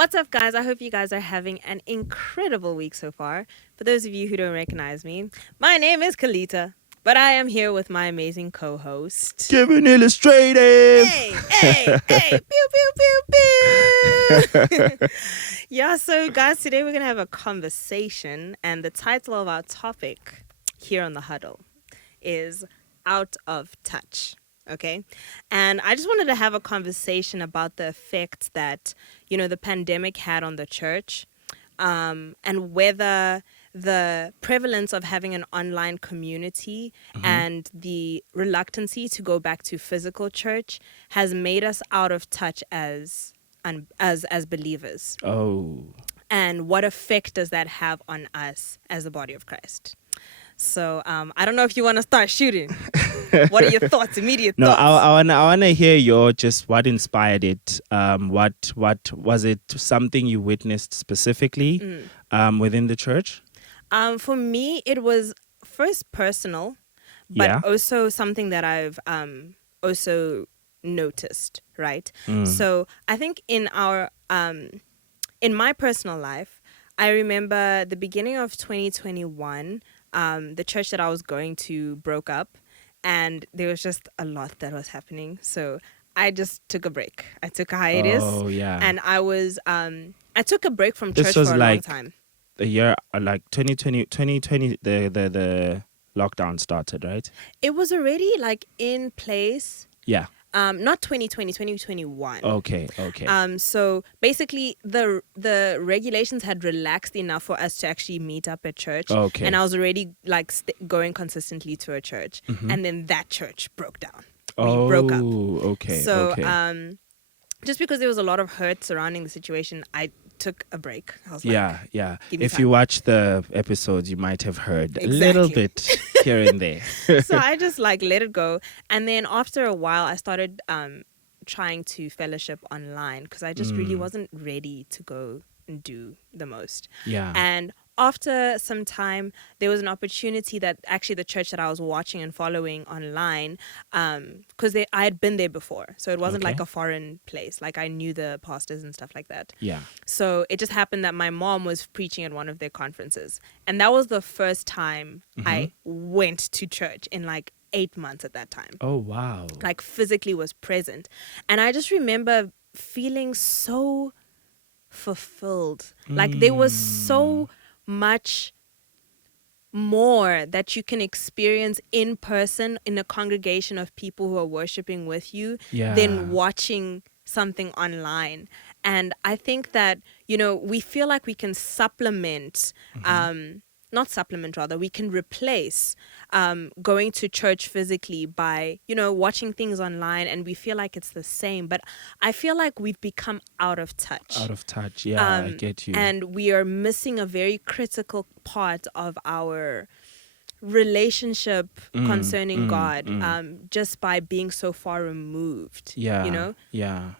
What's up, guys? I hope you guys are having an incredible week so far. For those of you who don't recognize me, my name is Kelitah, but I am here with my amazing co-host. Giving Illustrative. Hey, pew, pew, pew, pew. Yeah, so guys, today we're going to have a conversation, and the title of our topic here on The Huddle is Out of Touch. Okay. And I just wanted to have a conversation about the effect that, the pandemic had on the church, and whether the prevalence of having an online community and the reluctancy to go back to physical church has made us out of touch as believers. Oh. And what effect does that have on us as the body of Christ? So I don't know if you want to start shooting. What are your thoughts, immediate No, thoughts? I wanna hear your just what inspired it. What was it? Something you witnessed specifically within the church? For me, it was first personal, but also something that I've also noticed. Right. So I think in my personal life, I remember the beginning of 2021. The church that I was going to broke up, and there was just a lot that was happening. So I just took a break. I took a hiatus. Oh yeah. And I took a break from This church was for a like long time. the year like 2020 the lockdown started, right? It was already like in place. Yeah. Not 2020, 2021. Okay. So basically the regulations had relaxed enough for us to actually meet up at church. Okay. And I was already like going consistently to a church. And then that church broke down. We broke up. Okay. So okay. Just because there was a lot of hurt surrounding the situation, I took a break. I was like, yeah. give me If time. you watch the episodes, you might have heard a Exactly. little bit here and there. So I just like let it go. And then after a while, I started trying to fellowship online because I just really wasn't ready to go and do the most. Yeah. And after some time, there was an opportunity that actually the church that I was watching and following online, because I had been there before. So it wasn't Okay. like a foreign place. Like I knew the pastors and stuff like that. Yeah. So it just happened that my mom was preaching at one of their conferences. And that was the first time I went to church in like 8 months at that time. Oh wow. Like physically was present. And I just remember feeling so fulfilled. Like there was so much more that you can experience in person in a congregation of people who are worshiping with you than watching something online. And I think that, we feel like we can we can replace going to church physically by, watching things online, and we feel like it's the same. But I feel like we've become out of touch. Out of touch. Yeah, I get you. And we are missing a very critical part of our relationship concerning God, just by being so far removed. Yeah. Yeah.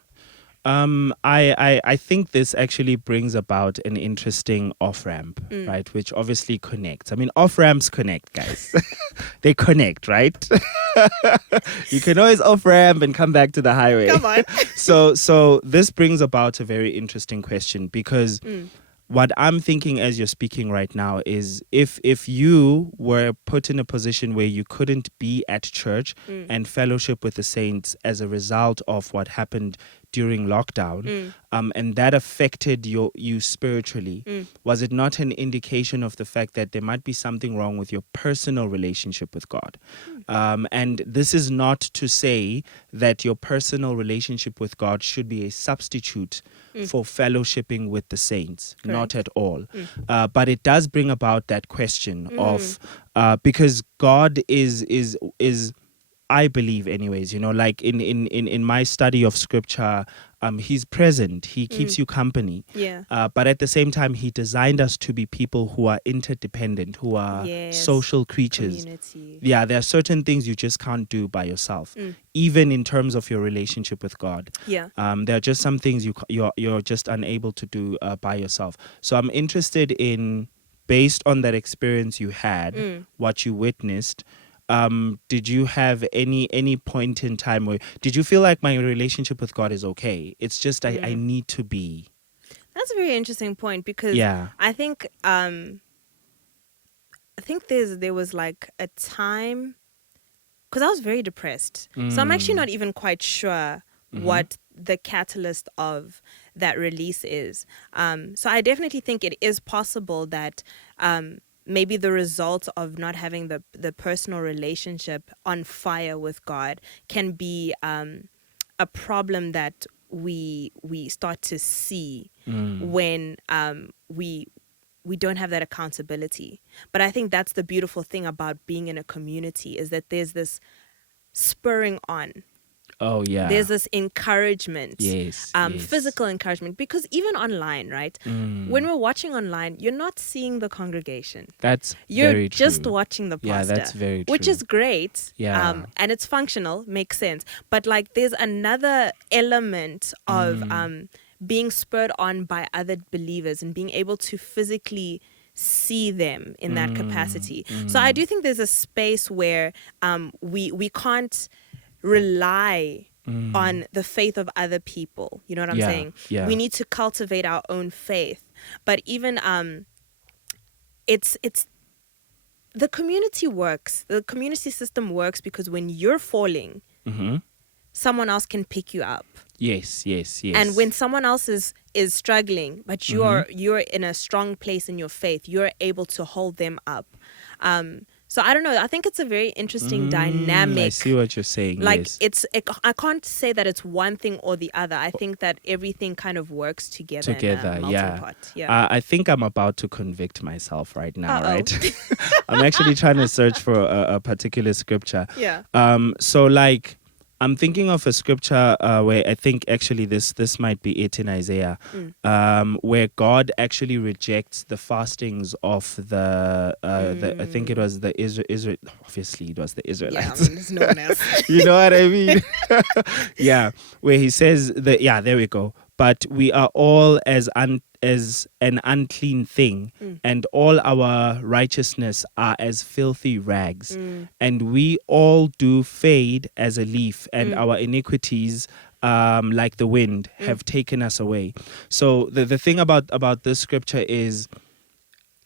I think this actually brings about an interesting off-ramp, right? Which obviously connects. I mean, off-ramps connect, guys. They connect, right? You can always off-ramp and come back to the highway. Come on. So this brings about a very interesting question, because what I'm thinking as you're speaking right now is if you were put in a position where you couldn't be at church and fellowship with the saints as a result of what happened during lockdown, and that affected you spiritually, was it not an indication of the fact that there might be something wrong with your personal relationship with God? And this is not to say that your personal relationship with God should be a substitute for fellowshipping with the saints. Correct. Not at all. But it does bring about that question of, because God is I believe anyways, like in my study of scripture, he's present. He keeps you company. Yeah. But at the same time, he designed us to be people who are interdependent, who are social creatures. Community. Yeah, there are certain things you just can't do by yourself, even in terms of your relationship with God. Yeah. There are just some things you're just unable to do by yourself. So I'm interested in, based on that experience you had, what you witnessed, did you have any point in time where did you feel like my relationship with God is okay? It's just I need to be that's a very interesting point because Yeah. I think there was like a time because I was very depressed. So I'm actually not even quite sure what the catalyst of that release is. So I definitely think it is possible that maybe the result of not having the personal relationship on fire with God can be a problem that we start to see when we don't have that accountability. But I think that's the beautiful thing about being in a community is that there's this spurring on. Oh, yeah. There's this encouragement, Yes. physical encouragement, because even online, right? When we're watching online, you're not seeing the congregation. That's You're very just true. watching the pastor. Yeah, that's very true. Which is great. Yeah. And it's functional, makes sense. But like there's another element of being spurred on by other believers and being able to physically see them in that capacity. So I do think there's a space where we can't rely on the faith of other people. You know what I'm saying? Yeah. We need to cultivate our own faith. But even it's the community works. The community system works because when you're falling, someone else can pick you up. Yes. And when someone else is struggling, but you're in a strong place in your faith, you're able to hold them up. So I don't know. I think it's a very interesting dynamic. I see what you're saying. Like yes. I can't say that it's one thing or the other. I think that everything kind of works together. In a melting pot. Yeah. I think I'm about to convict myself right now, Uh-oh. right? I'm actually trying to search for a particular scripture. Yeah. So like, I'm thinking of a scripture where I think actually this might be it in Isaiah, where God actually rejects the fastings of the I think it was the Israel. Obviously, it was the Israelites. Yeah, I mean, there's no one else. You know what I mean? Yeah, where he says that. Yeah, there we go. But we are all as an unclean thing, and all our righteousness are as filthy rags. And we all do fade as a leaf, and our iniquities, like the wind, have taken us away. So the thing about this scripture is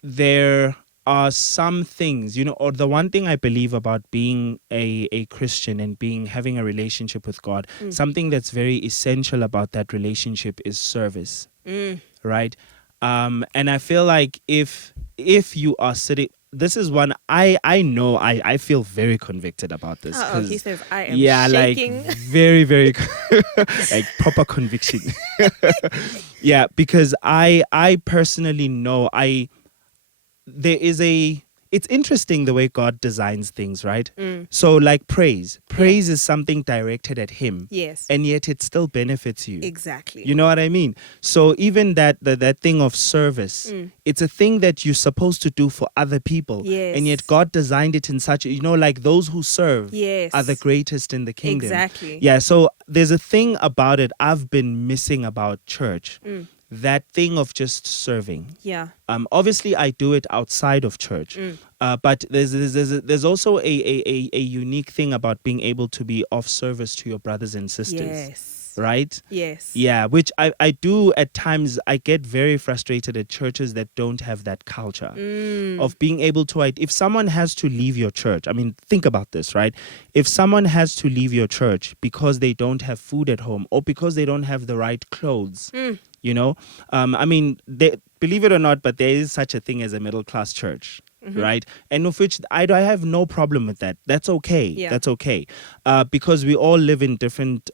there are some things, or the one thing I believe about being a Christian and having a relationship with God, something that's very essential about that relationship is service, right? And I feel like if you are sitting, this is one I know I feel very convicted about this. He says I am shaking. Like very, very like proper conviction. Yeah, because I personally know it's interesting the way God designs things, right? So like praise is something directed at him. Yes. And yet it still benefits you. Exactly. You know what I mean? So even that thing of service, it's a thing that you're supposed to do for other people. Yes. And yet God designed it in such like those who serve are the greatest in the kingdom. Exactly. Yeah, so there's a thing about it I've been missing about church. That thing of just serving. Yeah. Obviously, I do it outside of church, but there's also a unique thing about being able to be of service to your brothers and sisters. Yes. Right? Yes. Yeah, which I do at times. I get very frustrated at churches that don't have that culture of being able to. If someone has to leave your church, I mean, think about this, right? If someone has to leave your church because they don't have food at home or because they don't have the right clothes. I mean, believe it or not, but there is such a thing as a middle class church, right? And of which I have no problem with that. That's okay. Yeah. That's okay, because we all live in different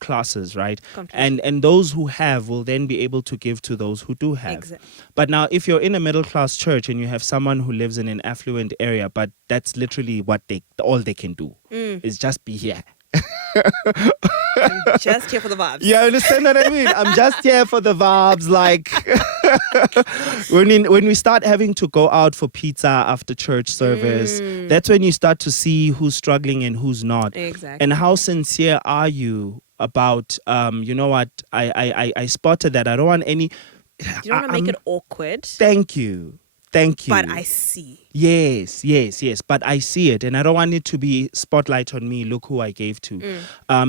classes, right? Completely. And those who have will then be able to give to those who do have. Exactly. But now, if you're in a middle class church and you have someone who lives in an affluent area, but that's literally what all they can do is just be here. I'm just here for the vibes. Yeah, understand what I mean? I'm just here for the vibes. Like when we start having to go out for pizza after church service, that's when you start to see who's struggling and who's not. Exactly. And how sincere are you about you know what? I spotted that. I don't want any. You don't want to make it awkward. Thank you. Thank you. But I see. Yes. But I see it, and I don't want it to be spotlight on me. Look who I gave to.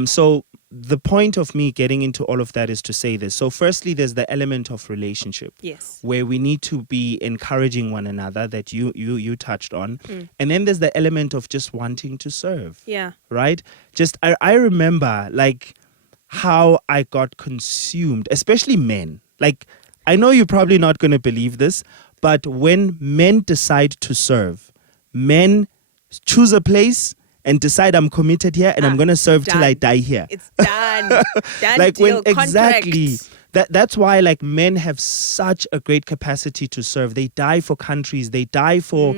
So the point of me getting into all of that is to say this. So firstly, there's the element of relationship. Yes. Where we need to be encouraging one another that you touched on. And then there's the element of just wanting to serve. Yeah. Right? Just I remember like how I got consumed, especially men. Like, I know you're probably not going to believe this, but when men decide to serve, men choose a place and decide I'm committed here and I'm going to serve till I die here. It's done. Done Like deal. when exactly Contract. that's why like men have such a great capacity to serve. They die for countries, they die for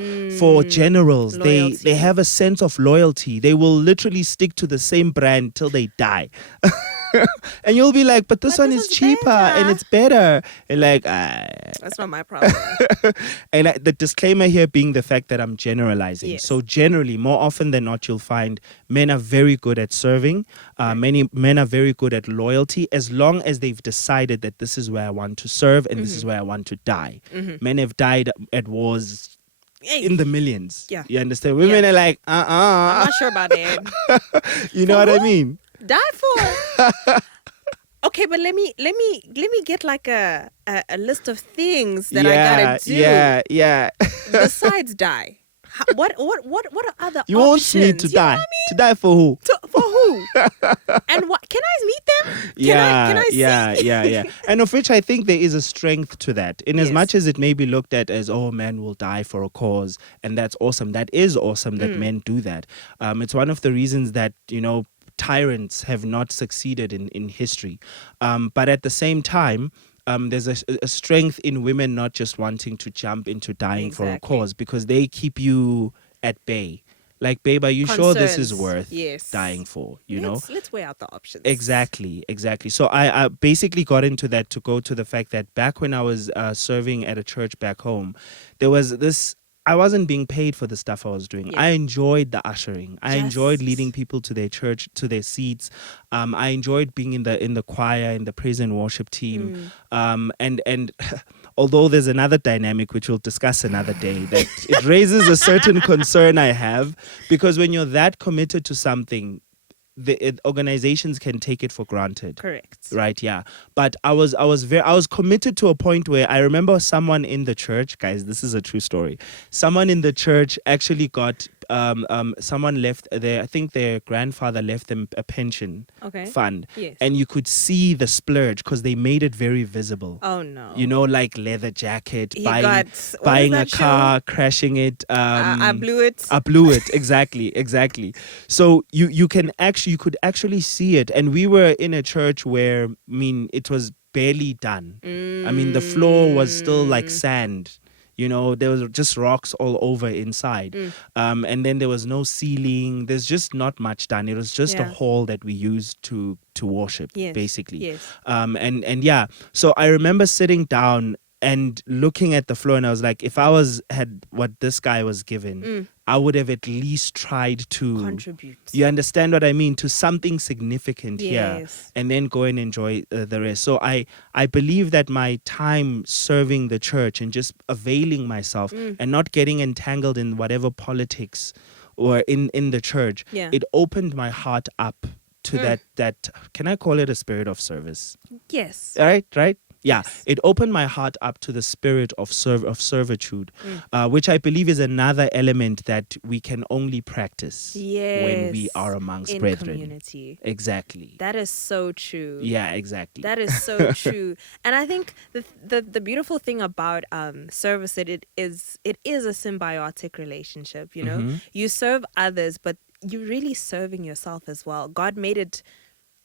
generals. Loyalty. They have a sense of loyalty. They will literally stick to the same brand till they die. And you'll be like, but this one is cheaper and it's better. And like, that's not my problem. and the disclaimer here being the fact that I'm generalizing. Yes. So generally, more often than not, you'll find men are very good at serving. Many men are very good at loyalty, as long as they've decided that this is where I want to serve and this is where I want to die. Men have died at wars in the millions. Yeah. You understand? Women are like, I'm not sure about that. You know what I mean? Die for. Okay, but let me get like a list of things that I gotta do. Yeah. Besides die. What are other You options? want me to die? To die for who? For who? And what? Can I meet them? Can I see? Yeah. And of which I think there is a strength to that. In as Yes. much as it may be looked at as, oh, man will die for a cause, and that's awesome. That is awesome that men do that. It's one of the reasons that, tyrants have not succeeded in history. But at the same time, there's a strength in women not just wanting to jump into dying for a cause, because they keep you at bay. Like, babe, are you sure this is worth dying for? Let's weigh out the options. Exactly. So I basically got into that to go to the fact that back when I was serving at a church back home, there was this. I wasn't being paid for the stuff I was doing. Yeah. I enjoyed the ushering. I enjoyed leading people to their church, to their seats. I enjoyed being in the choir, in the praise and worship team. And although there's another dynamic which we'll discuss another day, that it raises a certain concern I have, because when you're that committed to something, organizations can take it for granted. Correct. Right, yeah. But I was committed to a point where I remember someone in the church, guys, this is a true story. Someone in the church actually got someone left their, I think their grandfather left them a pension fund. Yes. And you could see the splurge because they made it very visible. Oh no. Like leather jacket, buying a car, crashing it. I blew it. Exactly. So you could actually see it. And we were in a church where, it was barely done. The floor was still like sand. There was just rocks all over inside. And then there was no ceiling. There's just not much done. It was just a hall that we used to worship, basically. Yes. And yeah, so I remember sitting down and looking at the floor, and I was like, if I had what this guy was given, I would have at least tried to contribute. You understand what I mean? To something significant here, Yes. and then go and enjoy the rest. So I believe that my time serving the church and just availing myself and not getting entangled in whatever politics or in the church, it opened my heart up to that. Can I call it a spirit of service? Yes. Right? Yeah, Yes. it opened my heart up to the spirit of servitude, which I believe is another element that we can only practice when we are amongst in brethren. Community. Exactly. That is so true. Yeah, exactly. That is so true. And I think the beautiful thing about service, that it is a symbiotic relationship. You serve others, but you're really serving yourself as well. God made it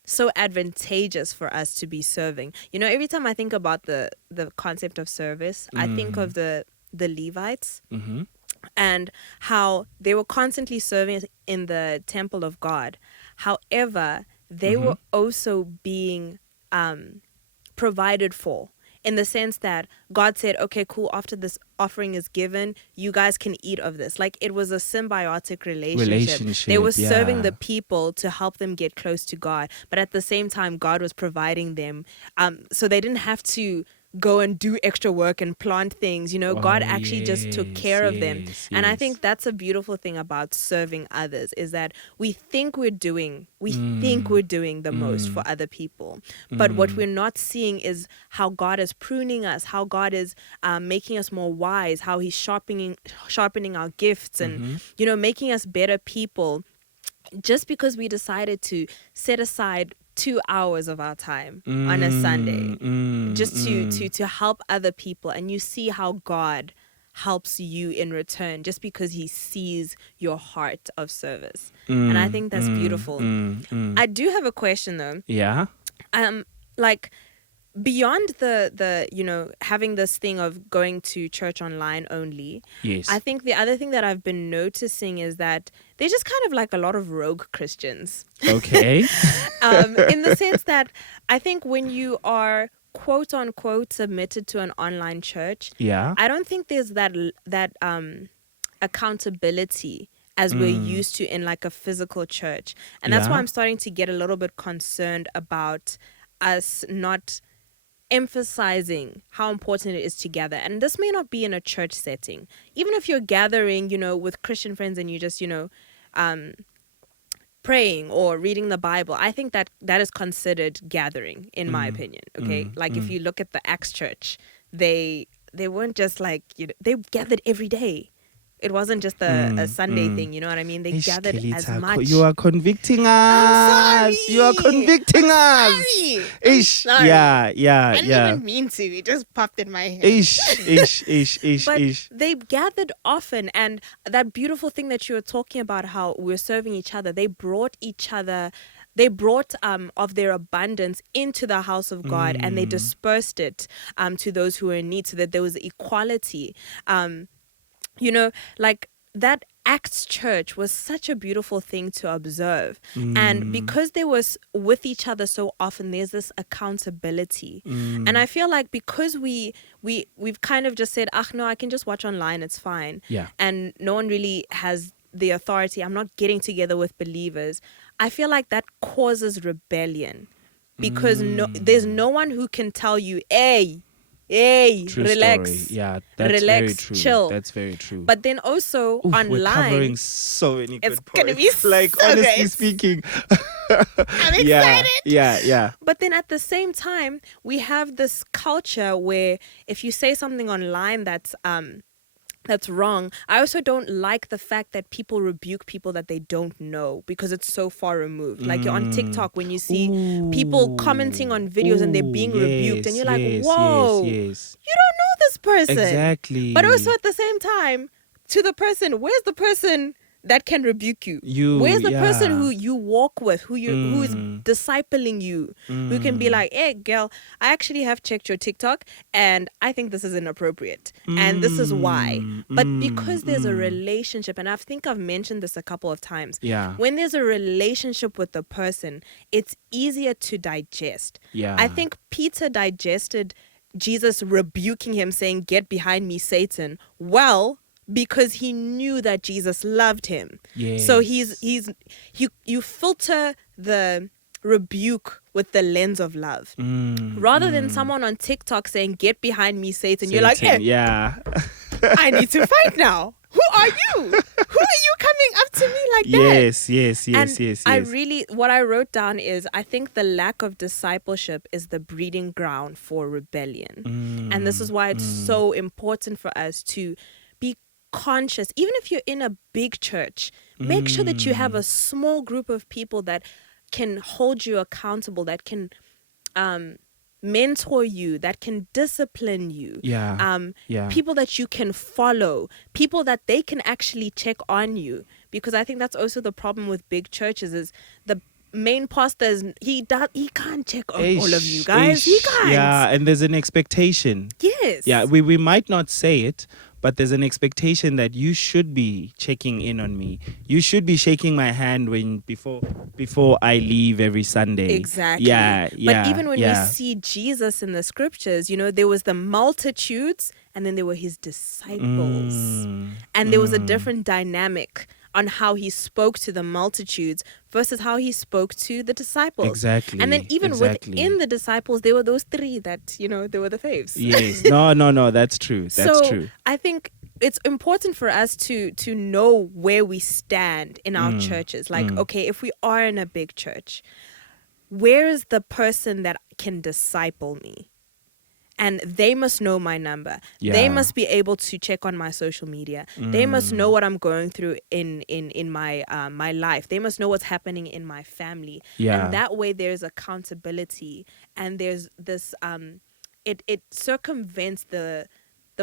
so advantageous for us to be serving. Every time I think about the concept of service, I think of the Levites and how they were constantly serving in the temple of God. However, they were also being provided for, in the sense that God said, okay, cool, after this offering is given, you guys can eat of this. Like, it was a symbiotic relationship. They were serving the people to help them get close to God. But at the same time, God was providing them. So they didn't have to go and do extra work and plant things. God actually just took care of them. And I think that's a beautiful thing about serving others, is that we think we're doing the most for other people. But what we're not seeing is how God is pruning us, how God is making us more wise, how he's sharpening our gifts and, making us better people, just because we decided to set aside 2 hours of our time on a Sunday just to help other people. And you see how God helps you in return, just because he sees your heart of service. And I think that's beautiful. I do have a question though. Yeah. Like, beyond the having this thing of going to church online only, Yes. I think the other thing that I've been noticing is that there's just kind of like a lot of rogue Christians. Okay. In the sense that I think when you are quote unquote submitted to an online church, Yeah. I don't think there's that accountability as we're used to in like a physical church. And that's why I'm starting to get a little bit concerned about us not emphasizing how important it is to gather. And this may not be in a church setting. Even if you're gathering, with Christian friends and you just, praying or reading the Bible, I think that is considered gathering, in my opinion. Okay. If you look at the Acts church, they weren't just like, they gathered every day. It wasn't just a Sunday thing, you know what I mean? They gathered as Kelitah, much. You are convicting us. I'm sorry. You are convicting us. Sorry. Ish. I'm sorry. Yeah. I didn't even mean to. It just popped in my head. Ish. But they gathered often, and that beautiful thing that you were talking about, how we're serving each other, they brought of their abundance into the house of God, and they dispersed it to those who were in need, so that there was equality. Like that Acts church was such a beautiful thing to observe. And because they were with each other so often, there's this accountability. And I feel like because we've kind of just said, no, I can just watch online, it's fine. Yeah. And no one really has the authority. I'm not getting together with believers. I feel like that causes rebellion, because there's no one who can tell you, hey, True relax. Story. Yeah, that's relax, very true. chill. That's very true. But then also online, we're covering so many good it's points. gonna be like so honestly great. speaking. I'm excited. Yeah. But then at the same time, we have this culture where if you say something online that's wrong, I also don't like the fact that people rebuke people that they don't know, because it's so far removed. Like you're on TikTok, when you see people commenting on videos and they're being rebuked, and you're like, whoa, you don't know this person. Exactly. But also at the same time, to the person, where's the person that can rebuke you? Where's the person who you walk with, who is discipling you, who can be like, hey girl, I actually have checked your TikTok and I think this is inappropriate and this is why. But because there's a relationship, and I think I've mentioned this a couple of times, when there's a relationship with the person, it's easier to digest. I think Peter digested Jesus rebuking him, saying, get behind me, Satan, because he knew that Jesus loved him. Yes. So you filter the rebuke with the lens of love, rather than someone on TikTok saying, get behind me, Satan. You're like, hey, I need to fight now. Who are you? Who are you coming up to me like that? Yes. I really, what I wrote down is, I think the lack of discipleship is the breeding ground for rebellion. And this is why it's so important for us to be conscious. Even if you're in a big church, make sure that you have a small group of people that can hold you accountable, that can mentor you, that can discipline you, people that you can follow, people that they can actually check on you. Because I think that's also the problem with big churches, is the main pastor he can't check on all of you guys. He can't. And there's an expectation. Yes. We might not say it, but there's an expectation that you should be checking in on me. You should be shaking my hand before I leave every Sunday. Exactly. But even when we see Jesus in the scriptures, there was the multitudes and then there were his disciples. And there was a different dynamic on how he spoke to the multitudes versus how he spoke to the disciples. Exactly. And then even exactly. within the disciples, there were those three that, they were the faves. Yes. No. That's true. That's So true. I think it's important for us to know where we stand in our churches. Like, okay, if we are in a big church, where is the person that can disciple me? And they must know my number. Yeah. They must be able to check on my social media. They must know what I'm going through in my my life. They must know what's happening in my family. Yeah. And that way there's accountability, and there's this it circumvents the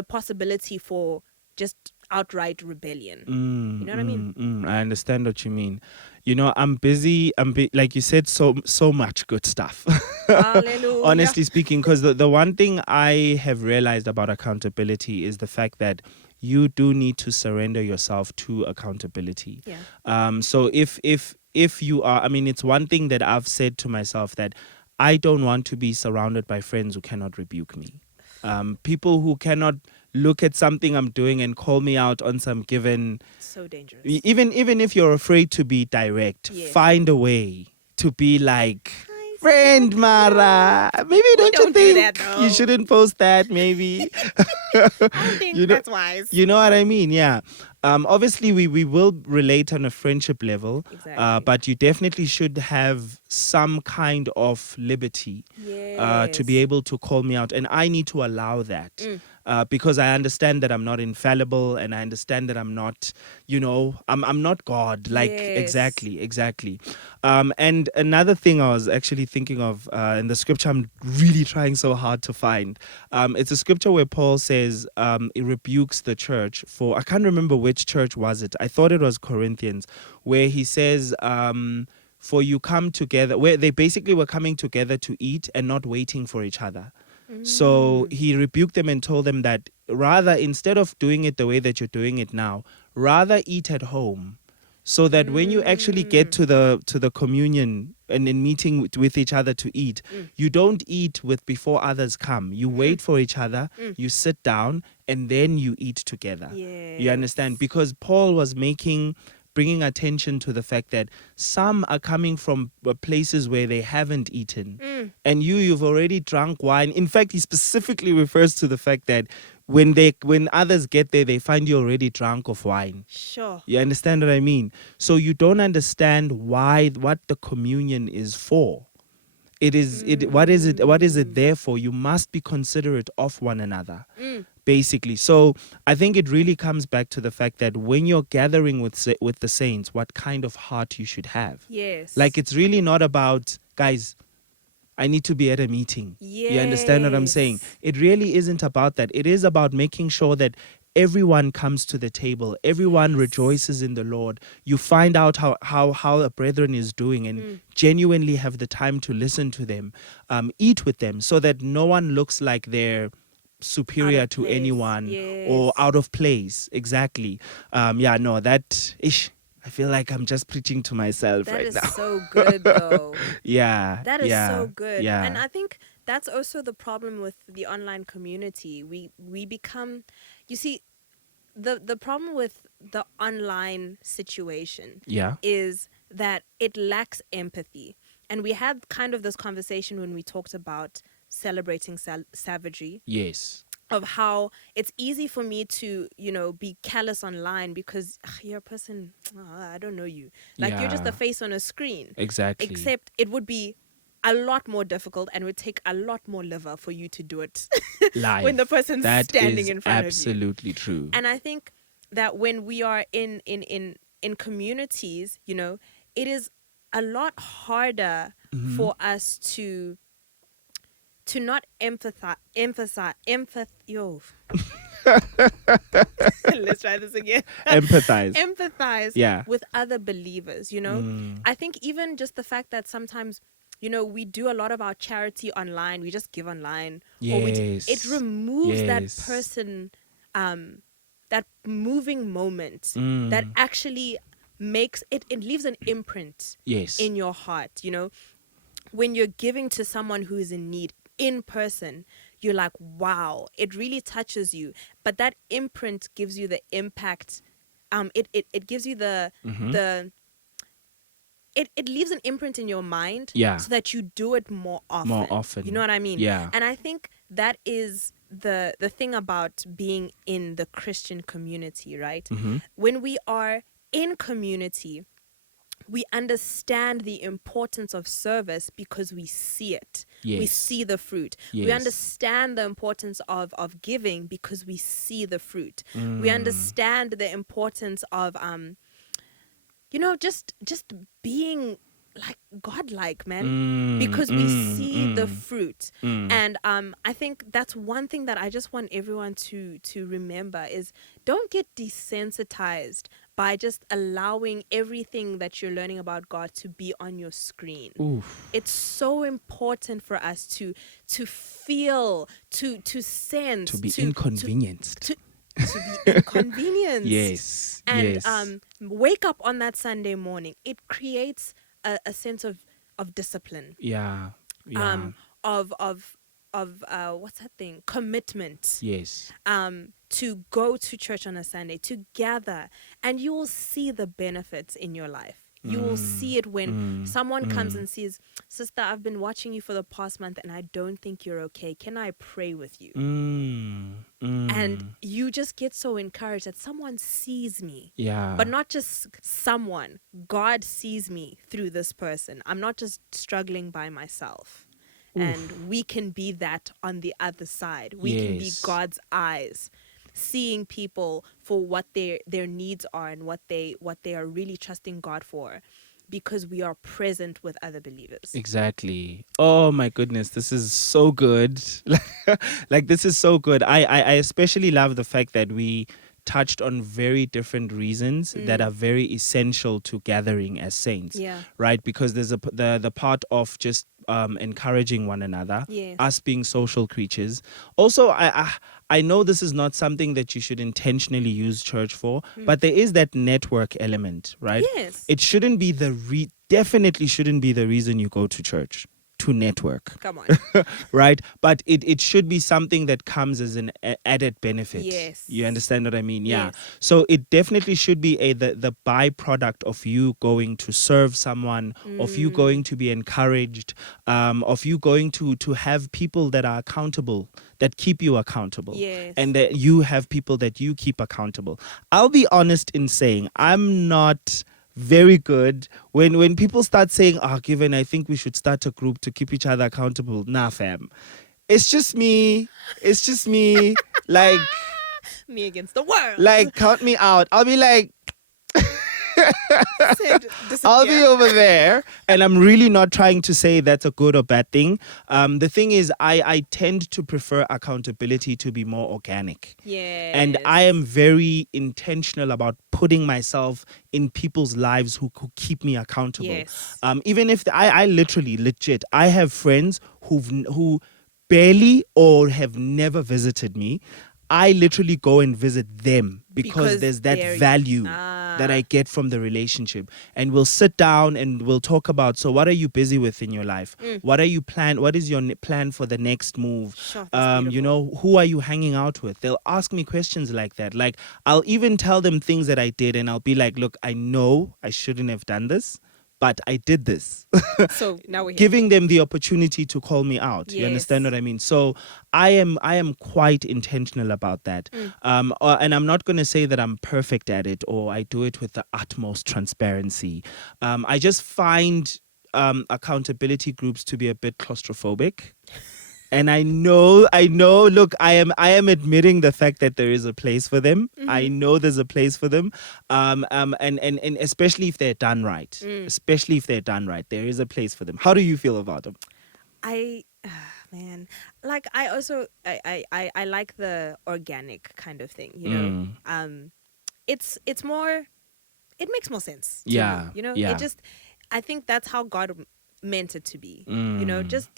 possibility for just outright rebellion. You know what I mean? I understand what you mean. I'm busy. Like you said, so much good stuff. Hallelujah. Honestly speaking, because the one thing I have realized about accountability is the fact that you do need to surrender yourself to accountability. Yeah. So if you are, it's one thing that I've said to myself, that I don't want to be surrounded by friends who cannot rebuke me. People who cannot look at something I'm doing and call me out on some given. So dangerous. Even if you're afraid to be direct, Yes. find a way to be like, Hi, friend Mara, maybe don't you don't do think that, though. you shouldn't post that? Maybe. I don't think that's wise. You know what I mean? Yeah. Obviously, we will relate on a friendship level, Exactly. but you definitely should have some kind of liberty to be able to call me out. And I need to allow that because I understand that I'm not infallible, and I understand that I'm not, I'm not God. Like, Yes. exactly. And another thing I was actually thinking of in the scripture I'm really trying so hard to find. It's a scripture where Paul says it rebukes the church for, I can't remember which church was it. I thought it was Corinthians, where he says, for you come together, where they basically were coming together to eat and not waiting for each other. So he rebuked them and told them that rather, instead of doing it the way that you're doing it now, rather eat at home, so that when you actually get to the communion and in meeting with each other to eat, you don't eat with before others come. You wait for each other, you sit down, and then you eat together. Yes. You understand? Because Paul was bringing attention to the fact that some are coming from places where they haven't eaten, and you've already drunk wine. In fact, he specifically refers to the fact that when others get there, they find you already drunk of wine. Sure. You understand what I mean? So you don't understand what the communion is for. What is it there for? You must be considerate of one another. Basically. So I think it really comes back to the fact that when you're gathering with the saints, what kind of heart you should have. Yes. Like, it's really not about, guys, I need to be at a meeting. You understand what I'm saying? It really isn't about that. It is about making sure that everyone comes to the table. Everyone rejoices in the Lord. You find out how a brethren is doing, and genuinely have the time to listen to them, eat with them, so that no one looks like they're superior to anyone or out of place. Exactly. I feel like I'm just preaching to myself That right is now. so good, though. Yeah. That is so good. Yeah. And I think that's also the problem with the online community. We become, you see, the problem with the online situation is that it lacks empathy. And we had kind of this conversation when we talked about celebrating savagery. Yes. Of how it's easy for me to, be callous online because you're a person, I don't know you. Like, you're just a face on a screen. Exactly. Except it would be a lot more difficult and would take a lot more liver for you to do it Live. when the person's standing in front of you. Absolutely true. And I think that when we are in communities, it is a lot harder for us to not yo. Let's try this again. Empathize with other believers, I think even just the fact that sometimes, we do a lot of our charity online, we just give online. Yes. Or it removes that person, that moving moment that actually makes it leaves an imprint in your heart, when you're giving to someone who is in need in person, you're like, wow, it really touches you. But that imprint gives you the impact it gives you the it leaves an imprint in your mind, Yeah. so that you do it more often. More often. You know what I mean? Yeah. And I think that is the thing about being in the Christian community, right? Mm-hmm. When we are in community, we understand the importance of service because we see it. Yes. We see the fruit. We Yes. understand the importance of giving because we see the fruit. We Mm. understand the importance of just being like godlike, man, because we see the fruit. And I think that's one thing that I just want everyone to remember is, don't get desensitized by just allowing everything that you're learning about God to be on your screen. Oof. It's so important for us to feel, to sense, To be inconvenienced. to be inconvenienced. Yes. And Yes. wake up on that Sunday morning. It creates a sense of discipline. Yeah. Yeah. Of what's that thing? Commitment. Yes. To go to church on a Sunday, to gather, and you will see the benefits in your life. You will see it when someone comes and says, "Sister, I've been watching you for the past month and I don't think you're okay. Can I pray with you?" And you just get so encouraged that someone sees me. Yeah. But not just someone. God sees me through this person. I'm not just struggling by myself. Oof. And we can be that on the other side. We can be Yes. God's eyes, seeing people for what their needs are and what they are really trusting God for, because we are present with other believers. Exactly. Oh my goodness, this is so good. Like, this is so good. I especially love the fact that we touched on very different reasons that are very essential to gathering as saints. Yeah. Right? Because there's the part of just encouraging one another, Yes. us being social creatures. Also, I know this is not something that you should intentionally use church for, but there is that network element, right? Yes. It shouldn't be definitely shouldn't be the reason you go to church, to network. Come on. Right? But it should be something that comes as an added benefit. Yes. You understand what I mean? Yeah. Yes. So it definitely should be the byproduct of you going to serve someone, of you going to be encouraged, of you going to have people that are accountable, that keep you accountable. Yes. And that you have people that you keep accountable. I'll be honest in saying I'm not very good when people start saying, Given, I think we should start a group to keep each other accountable. Nah, fam. It's just me. Like, Me against the world. like, count me out. I'll be like, Said, I'll be disappear. over there. And I'm really not trying to say that's a good or bad thing. The thing is, I tend to prefer accountability to be more organic. Yes. And I am very intentional about putting myself in people's lives who keep me accountable. Yes. Even if I literally, legit, I have friends who barely or have never visited me. I literally go and visit them because there's that value that I get from the relationship. And we'll sit down and we'll talk about, so what are you busy with in your life? What is your plan for the next move? Sure, that's beautiful. Who are you hanging out with? They'll ask me questions like that. Like, I'll even tell them things that I did and I'll be like, look, I know I shouldn't have done this, but I did this. So now we're here. Giving them the opportunity to call me out. You Yes. understand what I mean? So I am quite intentional about that. And I'm not going to say that I'm perfect at it or I do it with the utmost transparency. I just find accountability groups to be a bit claustrophobic. And I know, look, I am admitting the fact that there is a place for them. I know there's a place for them. And especially if they're done right. Especially if they're done right. There is a place for them. How do you feel about them? Man, like I also I like the organic kind of thing, you know. It's more, it makes more sense to Yeah, me, you know. yeah. I think that's how God meant it to be. You know, just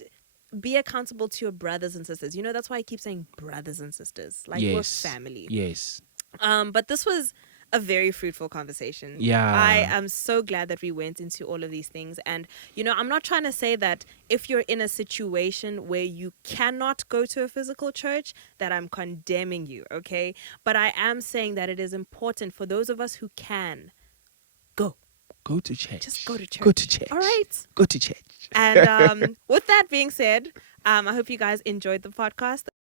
be accountable to your brothers and sisters. You know, that's why I keep saying brothers and sisters. Like, we're family. Yes. But this was a very fruitful conversation. Yeah. I am so glad that we went into all of these things. And, I'm not trying to say that if you're in a situation where you cannot go to a physical church, that I'm condemning you, okay? But I am saying that it is important for those of us who can go. Go to church. Just go to church. Go to church. All right. Go to church. And with that being said, I hope you guys enjoyed the podcast.